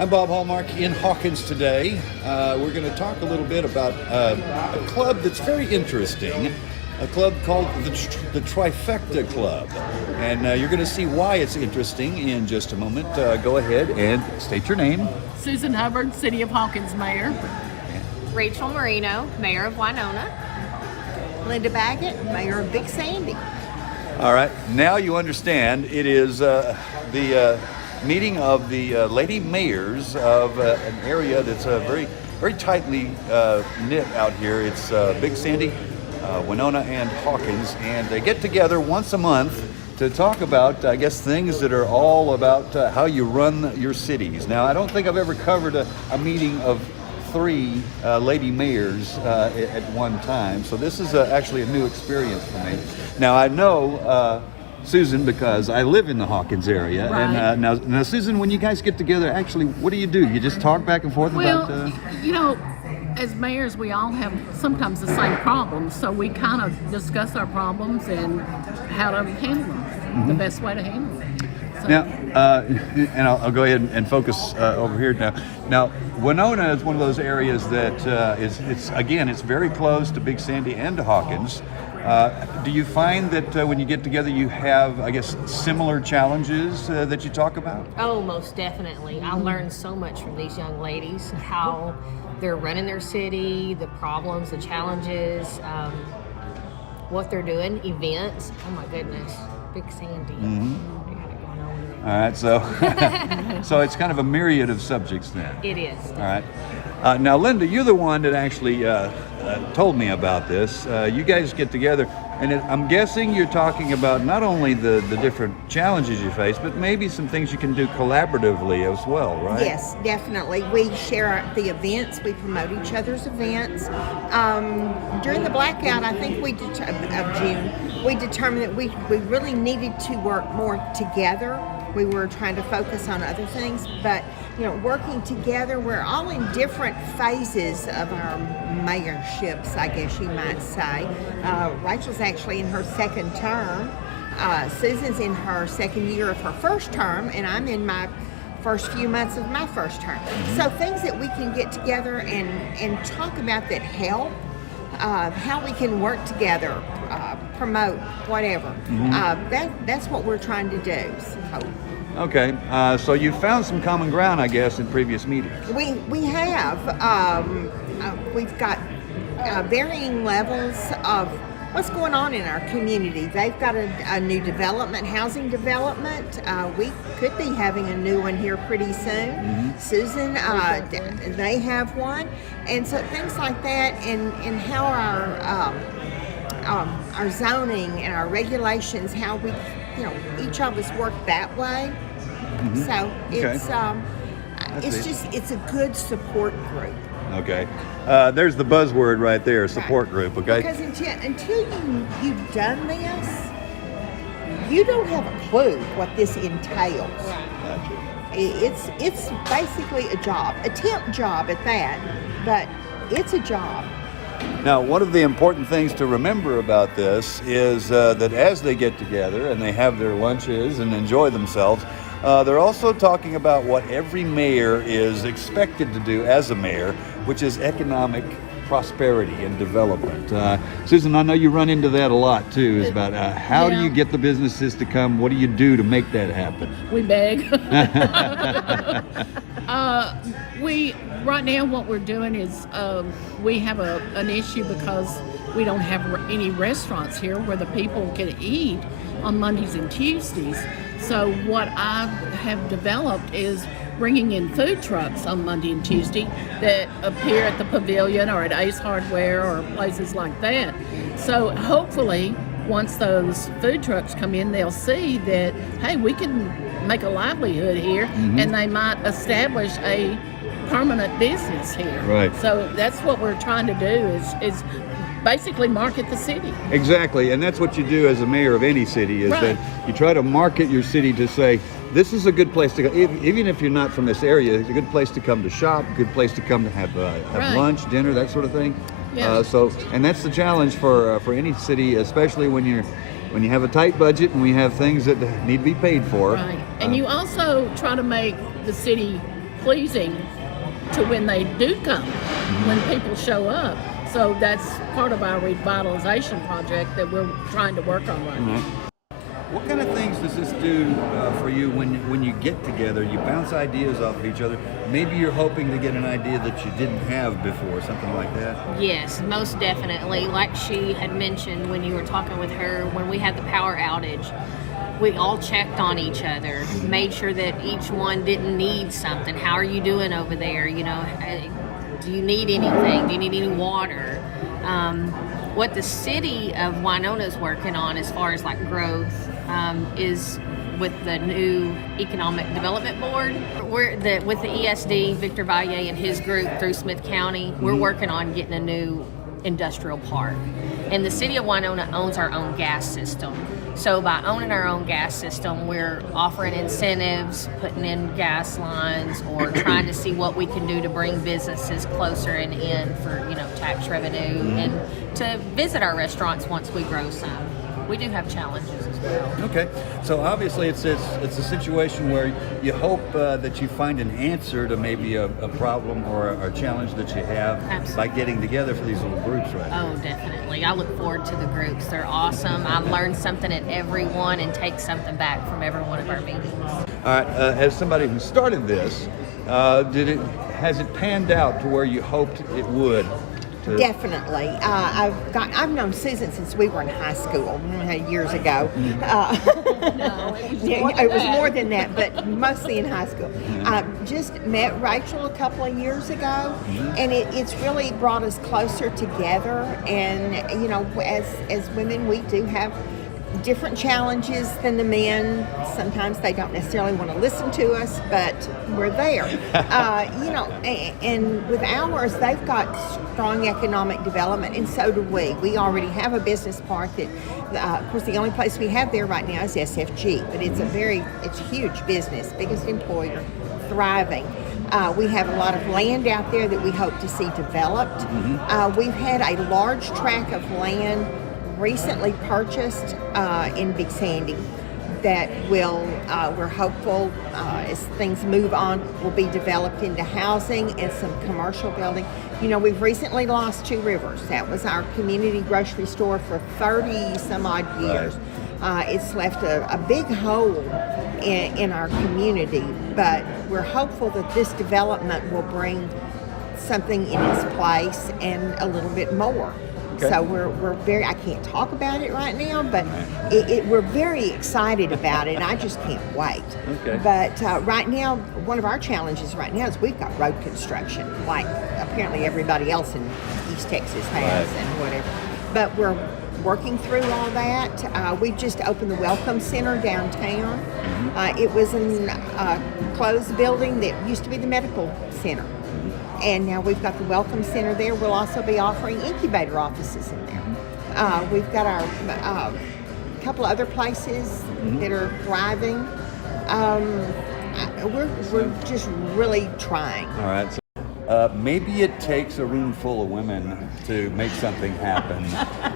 I'm Bob Hallmark in Hawkins today. We're going to talk a little bit about a club that's very interesting, a club called the Trifecta Club. And you're going to see why it's interesting in just a moment. Go ahead and state your name. Susan Hubbard, City of Hawkins Mayor. Rachel Marino, Mayor of Winona. Linda Baggett, Mayor of Big Sandy. All right, now you understand it is the meeting of the lady mayors of an area that's very, very tightly knit out here. It's Big Sandy, Winona, and Hawkins, and they get together once a month to talk about, I guess, things that are all about how you run your cities. Now, I don't think I've ever covered a meeting of three lady mayors at one time, so this is actually a new experience for me. Now, I know Susan because I live in the Hawkins area. Right. And now, Susan, when you guys get together, actually, what do? You just talk back and forth Well, about? you know, as mayors, we all have sometimes the same problems, so we kind of discuss our problems and how to handle them, the best way to handle them. So, Now, and I'll go ahead and focus over here now. Now, Winona is one of those areas that it's very close to Big Sandy and to Hawkins. Do you find that when you get together, you have, I guess, similar challenges that you talk about? Oh, most definitely. I learned so much from these young ladies, how they're running their city, the problems, the challenges, what they're doing, events. Oh my goodness, Big Sandy. They got it going on there. All right, so so it's kind of a myriad of subjects then. It is. All right. Now, Linda, you're the one that actually told me about this. You guys get together, and I'm guessing you're talking about not only the different challenges you face, but maybe some things you can do collaboratively as well, right? Yes, definitely. We share the events. We promote each other's events. During the blackout, I think of June, we determined that we really needed to work more together. We were trying to focus on other things, but working together, we're all in different phases of our mayorships, I guess you might say. Rachel's actually in her second term. Susan's in her second year of her first term, and I'm in my first few months of my first term. So things that we can get together and talk about that help, how we can work together, promote, whatever. That's what we're trying to do. So. Okay, so you found some common ground, I guess, in previous meetings. We have. We've got varying levels of what's going on in our community. They've got a new development, housing development. We could be having a new one here pretty soon. Susan, they have one. And so things like that, and how our zoning and our regulations, how we, each of us work that way. So it's a good support group. Okay, there's the buzzword right there, support group. Okay. Because until you've done this, you don't have a clue what this entails. Gotcha. It's basically a job, a temp job at that, but it's a job. Now, one of the important things to remember about this is that as they get together and they have their lunches and enjoy themselves, they're also talking about what every mayor is expected to do as a mayor, which is economic prosperity and development. Susan, I know you run into that a lot too, is about how do you get the businesses to come? What do you do to make that happen? we beg. Right now what we're doing is we have an issue because we don't have any restaurants here where the people can eat on Mondays and Tuesdays. So what I have developed is bringing in food trucks on Monday and Tuesday that appear at the Pavilion or at Ace Hardware or places like that. So hopefully once those food trucks come in, they'll see that, hey, we can make a livelihood here, and they might establish a permanent business here. Right. So that's what we're trying to do is basically market the city. Exactly, and that's what you do as a mayor of any city, is Right. that you try to market your city to say, this is a good place to go. Even if you're not from this area, it's a good place to come to shop, a good place to come to have Right. lunch, dinner, that sort of thing. Yeah. And that's the challenge for any city, especially when you have a tight budget and we have things that need to be paid for. Right. And you also try to make the city pleasing to when they do come, when people show up. So that's part of our revitalization project that we're trying to work on right now. What kind of things does this do for you when you get together? You bounce ideas off of each other. Maybe you're hoping to get an idea that you didn't have before, something like that. Yes, most definitely. Like she had mentioned when you were talking with her, when we had the power outage, we all checked on each other, made sure that each one didn't need something. How are you doing over there? You know, do you need anything? Do you need any water? What the city of Winona is working on as far as like growth is with the new Economic Development Board. With the ESD, Victor Valle and his group through Smith County, we're working on getting a new industrial park. And the city of Winona owns our own gas system. So by owning our own gas system, we're offering incentives, putting in gas lines, or trying to see what we can do to bring businesses closer and in for, you know, tax revenue and to visit our restaurants once we grow some. We do have challenges as well. Okay, so obviously it's a situation where you hope that you find an answer to maybe a problem or a challenge that you have by getting together for these little groups, right? Oh, definitely. I look forward to the groups. They're awesome. I've learned something at every one and take something back from every one of our meetings. All right, as somebody who started this, has it panned out to where you hoped it would? Definitely. I've known Susan since we were in high school years ago. It was more than that, but mostly in high school. I just met Rachel a couple of years ago, and it's really brought us closer together. And you know, as women, we do have different challenges than the men. Sometimes they don't necessarily want to listen to us, but we're there. You know, and with ours, they've got strong economic development, and so do we. We already have a business park that, of course, the only place we have there right now is SFG, but it's a huge business, biggest employer, thriving. We have a lot of land out there that we hope to see developed. We've had a large tract of land recently purchased in Big Sandy that we're hopeful as things move on, will be developed into housing and some commercial building. You know, we've recently lost Two Rivers. That was our community grocery store for 30 some odd years. It's left a big hole in our community, but we're hopeful that this development will bring something in its place and a little bit more. Okay. So we're very, I can't talk about it right now, but we're very excited about it. I just can't wait. Okay. But right now, one of our challenges right now is we've got road construction, like apparently everybody else in East Texas has and whatever. But we're working through all that. We've just opened the Welcome Center downtown. It was in a closed building that used to be the medical center. And now we've got the Welcome Center there. We'll also be offering incubator offices in there. We've got our couple of other places that are thriving. We're just really trying. All right. So maybe it takes a room full of women to make something happen,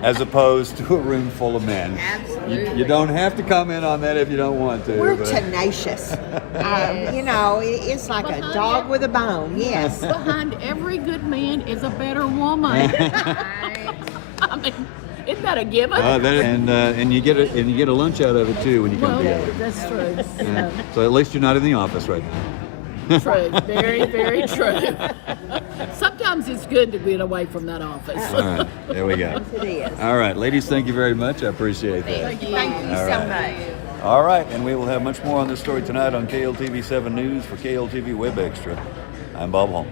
as opposed to a room full of men. Absolutely. You don't have to comment on that if you don't want to. We're tenacious. You know, it's like a dog with a bone. Yes. Behind every good man is a better woman. I mean, isn't that a given? And you get a lunch out of it too when you come together. That's true. So at least you're not in the office right now. True, very, very true. Sometimes it's good to get away from that office. All right, there we go. It is. All right, ladies, thank you very much. I appreciate that. Thank you. Thank you so much. All right, and we will have much more on this story tonight on KLTV 7 News for KLTV WebXtra. I'm Bob Holmer.